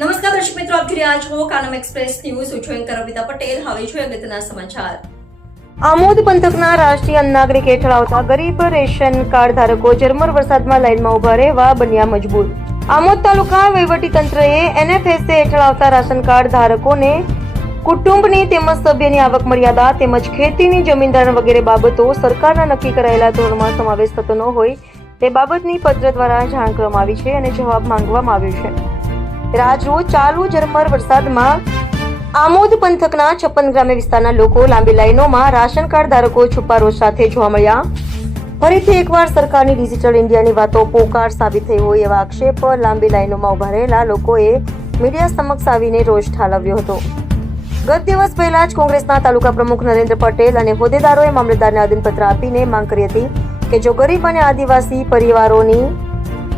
નમસ્કાર દર્શક મિત્રો, આપ જોઈ રહ્યા છો કાનમ એક્સપ્રેસ ન્યૂઝ. હું છું એન્કર અમિતા પટેલ. હવે જોઈએ અગત્યના સમાચાર. આમોદ પંથકના રાષ્ટ્રીય અન્ન નાગરિક હેઠળ આવતા ગરીબ રેશન કાર્ડ ધારકો ઝરમર વરસાદમાં લાઇનમાં ઉભા રહેવા બન્યા મજબૂર. આમોદ તાલુકા વહીવટીતંત્રએ NFSA હેઠળ આવતા રાશન કાર્ડ ધારકોને કુટુંબની તેમજ સભ્યની આવક મર્યાદા તેમજ ખેતીની જમીનદાર વગેરે બાબતો સરકારના નક્કી કરાયેલા ધોરણમાં સમાવેશ થતો ન હોય તે બાબતની પત્ર દ્વારા જાણ કરવામાં આવી છે અને જવાબ માંગવામાં આવ્યો છે. રાજરોજ ચાલુ ઝરમર વરસાદમાં આમોદ પંથકના 56 ગ્રામ્ય વિસ્તારના લોકો લાંબી લાઈનોમાં રાશન કાર્ડ ધારકો છુપા રોષ સાથે જોવા મળ્યા. ફરીથી એકવાર સરકારની ડિજિટલ ઇન્ડિયાની વાતો પોકાર સાબિત થઈ હોય એવા આક્ષેપ લાંબી લાઈનોમાં ઉભા રહેલા લોકોએ મીડિયા સમક્ષ આવીને રોષ ઠાલવ્યો હતો. ગત દિવસ પહેલા જ કોંગ્રેસના તાલુકા પ્રમુખ નરેન્દ્ર પટેલ અને હોદ્દેદારોએ મામલતદારને આવેદનપત્ર આપીને માંગ કરી હતી કે જો ગરીબ અને આદિવાસી પરિવારોની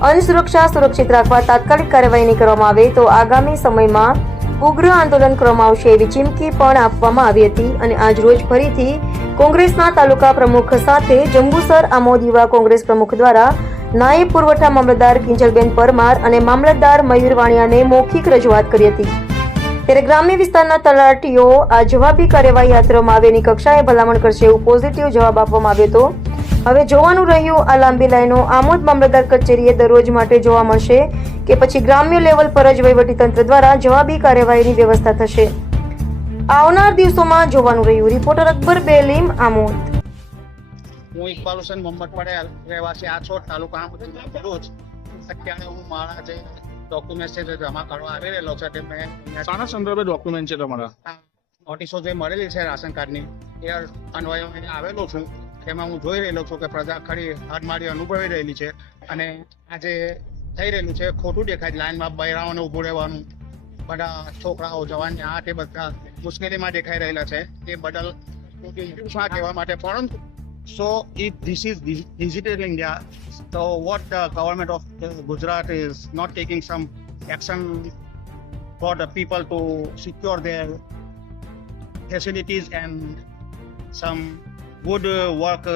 અન્ન સુરક્ષા સુરક્ષિત રાખવા તાત્કાલિક કાર્યવાહી નહીં કરવામાં આવે તો આગામી સમયમાં ઉગ્ર આંદોલન કરવામાં આવશે એવી ચીમકી પણ આપવામાં આવી હતી. અને આજ રોજ ફરીથી કોંગ્રેસના તાલુકા પ્રમુખ સાથે જંબુસર આમોદ યુવા કોંગ્રેસ પ્રમુખ દ્વારા નાયબ પુરવઠા મામલતદાર કિંજલબેન પરમાર અને મામલતદાર મયુર વાણિયાને મૌખિક રજૂઆત કરી હતી. ત્યારે ગ્રામ્ય વિસ્તારના તલાટીઓ આ જવાબી કાર્યવાહી હાથ ધરવામાં આવે એની કક્ષાએ ભલામણ કરશે એવું પોઝિટિવ જવાબ આપવામાં આવ્યો હતો. હવે જોવાનું રહ્યું આ લાંબી લાઈનો આમોદ મામલતદાર કચેરીએ દરરોજ માટે જોવા મળશે કે પછી ગ્રામ્ય લેવલ પર જ વહીવટીતંત્ર દ્વારા જવાબી કાર્યવાહીની વ્યવસ્થા થશે. આવનાર દિવસોમાં જોવાનું રહ્યું. રિપોર્ટર અકબર બેલીમ, આમોદ. હું ઇકબાલ હુસેન મોહમ્મદ પટેલ, રહેવાસી આછોડ, તાલુકા આમોદ, ભરૂચ. અત્યારે હું મારા જે ડોક્યુમેન્ટ છે જમા કરવા આવી રહેલો છે તે મેં શાના સંદર્ભે ડોક્યુમેન્ટ છે તમારા? નોટિસો જે મળેલી છે રાશન કાર્ડની એ અન્વયે આવેલો છું. તેમાં હું જોઈ રહેલો છું કે પ્રજા ખરી હાડમારી અનુભવી રહેલી છે અને આ જે થઈ રહેલું છે ખોટું દેખાય છે. લાઈનમાં બૈરાઓને ઊભું રહેવાનું, બધા છોકરાઓ જવાન આ તે બધા મુશ્કેલીમાં દેખાઈ રહેલા છે. તે બદલ ઇંગ્લિશમાં કહેવા માટે પરંતુ so if this is digital India, so what the government of Gujarat is not taking some action for the people to secure their facilities and some good work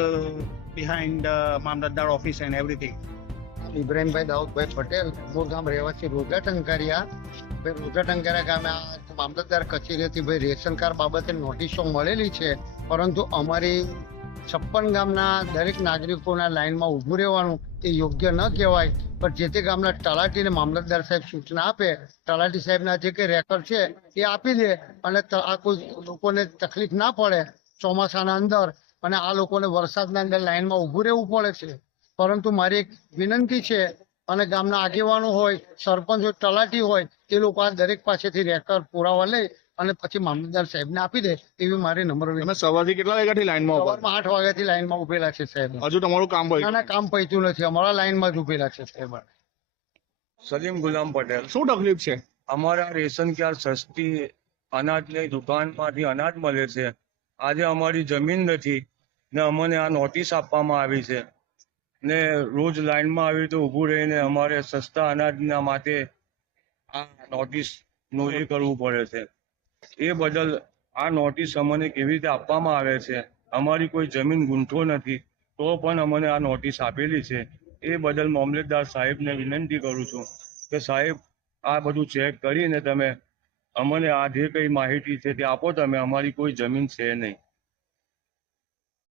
behind the Mamlatdar office and everything. ઇબ્રાહીમભાઈ Daudbhai Patel, મૂળ ગામ રહેવાસી રોજા ટંકારિયા. ભાઈ રોજા ટંકારિયા ગામે આ મામલતદાર કચેરીથી ભાઈ ration card બાબતે નોટિસો મળેલી છે, પરંતુ અમારી 56 ગામના દરેક નાગરિકોના લાઈનમાં ઊભું રહેવાનું એ યોગ્ય ન કહેવાય. પણ જે તે ગામના તલાટીને મામલતદાર સાહેબ સૂચના આપે, તલાટી સાહેબના જે કંઈ રેકર્ડ છે એ આપી દે અને આ કોઈ લોકોને તકલીફ ના પડે ચોમાસાના અંદર અને આ લોકોને વરસાદના અંદર લાઈનમાં ઊભું રહેવું પડે છે. પરંતુ મારી એક વિનંતી છે અને ગામના આગેવાનો હોય, સરપંચ હોય, તલાટી હોય, એ લોકો આ દરેક પાસેથી રેકર્ડ પુરાવા લઈ અને પછી મામલતદાર સાહેબને આપી દે એવી મારી નમ્ર વિનંતી. તમે સવારથી કેટલા વાગ્યાથી લાઈનમાં ઉભા? સવારમાં 8 વાગ્યાથી લાઈનમાં ઉભેલા છે સાહેબ. હજુ તમારું કામ હોય? ના, કામ પૈતું નથી, અમારા લાઈનમાં જ ઉભેલા છે સાહેબ. સલીમ ગુલામ પટેલ. શું તકલીફ છે? અમારા રેશન કાર્ડ સસ્તી અનાજની દુકાનમાંથી અનાજ મળે છે. આજે અમારી જમીન નથી ને અમને આ નોટિસ આપવામાં આવી છે ને રોજ લાઈનમાં આવી રીતે ઊભું રહીને અમારે સસ્તા અનાજના માટે આ નોટિસ નું એ કરવું પડે છે. એ બદલ આ નોટિસ અમને કેવી રીતે આપવામાં આવે છે? અમારી કોઈ જમીન ગુંઠો નથી તો પણ અમને આ નોટિસ આપેલી છે. એ બદલ મામલતદાર સાહેબને વિનંતી કરું છું કે સાહેબ આ બધું ચેક કરીને તમે અમને આ જે કઈ માહિતી છે તે આપો. તમે અમારી કોઈ જમીન છે નહીં.